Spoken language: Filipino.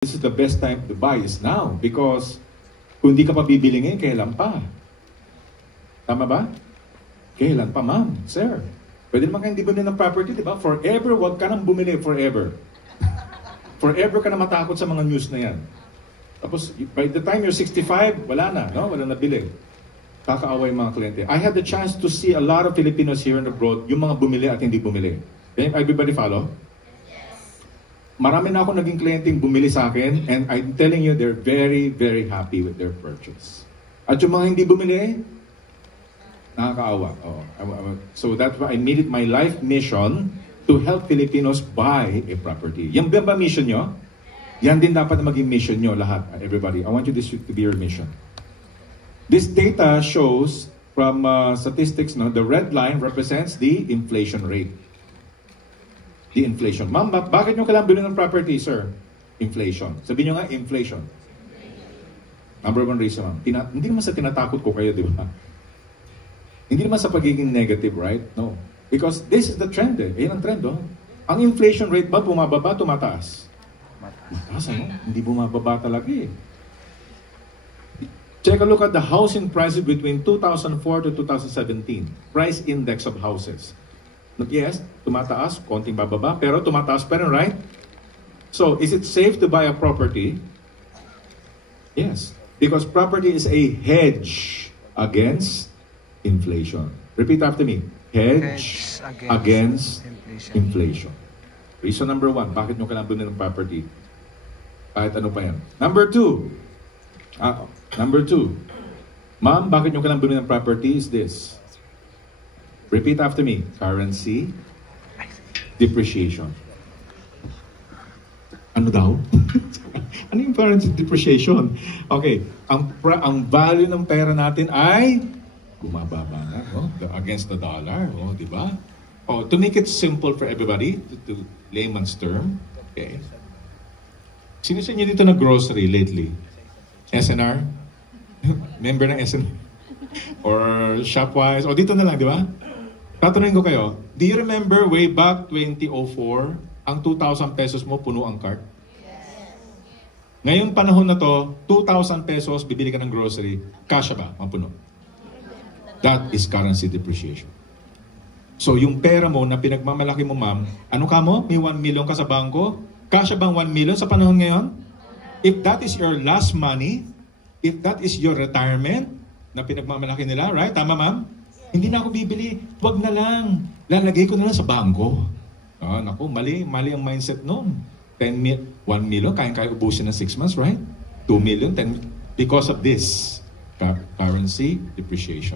This is the best time to buy is now because kung hindi ka pa bibili ngayon, kailan pa? Tama ba? Kailan pa, ma'am? Sir, pwede naman kayo hindi bumili ng property, di ba? Forever, wag ka nang bumili forever. Forever ka na matakot sa mga news na yan. Tapos, by the time you're 65, wala na, no? Wala na bili. Kakaaway mga kliyente. I had the chance to see a lot of Filipinos here and abroad, yung mga bumili at hindi bumili. Okay? Everybody follow? Marami na ako naging kliyenteng bumili sa akin and I'm telling you, they're very, very happy with their purchase. At yung mga hindi bumili, nakakaawa. Oh, so that's why I made it my life mission to help Filipinos buy a property. Yan ba mission nyo? Yan din dapat maging mission nyo lahat, everybody. I want you this to be your mission. This data shows from statistics, no, the red line represents the inflation rate. The inflation. Ma'am, bakit nyo kailangan bilhin ng property, sir? Inflation. Sabihin nyo nga, inflation. Number one reason, ma'am. Hindi naman sa tinatakot ko kayo, di ba? Hindi naman sa pagiging negative, right? No. Because this is the trend eh. Ayan ang trend, oh. Ang inflation rate ba, bumababa, tumataas? Mataas, ano? Hindi bumababa talaga eh. Take a look at the housing prices between 2004 to 2017. Price index of houses. Yes, tumataas, konting bababa, pero tumataas pa rin, right? So, is it safe to buy a property? Yes, because property is a hedge against inflation. Repeat after me. Hedge against inflation. Reason number one, bakit nyo kailangan bilhin ng property? Kahit ano pa yan. Number two, ma'am, bakit nyo kailangan bilhin ng property is this. Repeat after me. Currency depreciation. Ano daw? Ano yung currency depreciation? Okay, ang value ng pera natin ay bumababa na, no? Against the dollar, oh, di ba? Oh, to make it simple for everybody, to layman's term, okay. Sino sa inyo dito na grocery lately? SNR? Member ng SNR? Or Shopwise? O dito na lang, di ba? Tatanungin ko kayo, do you remember way back 2004, ang 2,000 pesos mo puno ang cart? Yes. Ngayong panahon na to, 2,000 pesos, bibili ka ng grocery, kasya ba? Mapuno. That is currency depreciation. So yung pera mo na pinagmamalaki mo, ma'am, ano ka mo? May 1 million ka sa bangko? Kasya bang 1 million sa panahon ngayon? If that is your last money, if that is your retirement, na pinagmamalaki nila, right? Tama, ma'am? Hindi na ako bibili. Wag na lang. Lalagay ko na lang sa bangko. Naku, mali ang mindset noon. 1 million, kaya ubusin ng 6 months, right? 2 million, 10, because of this currency depreciation.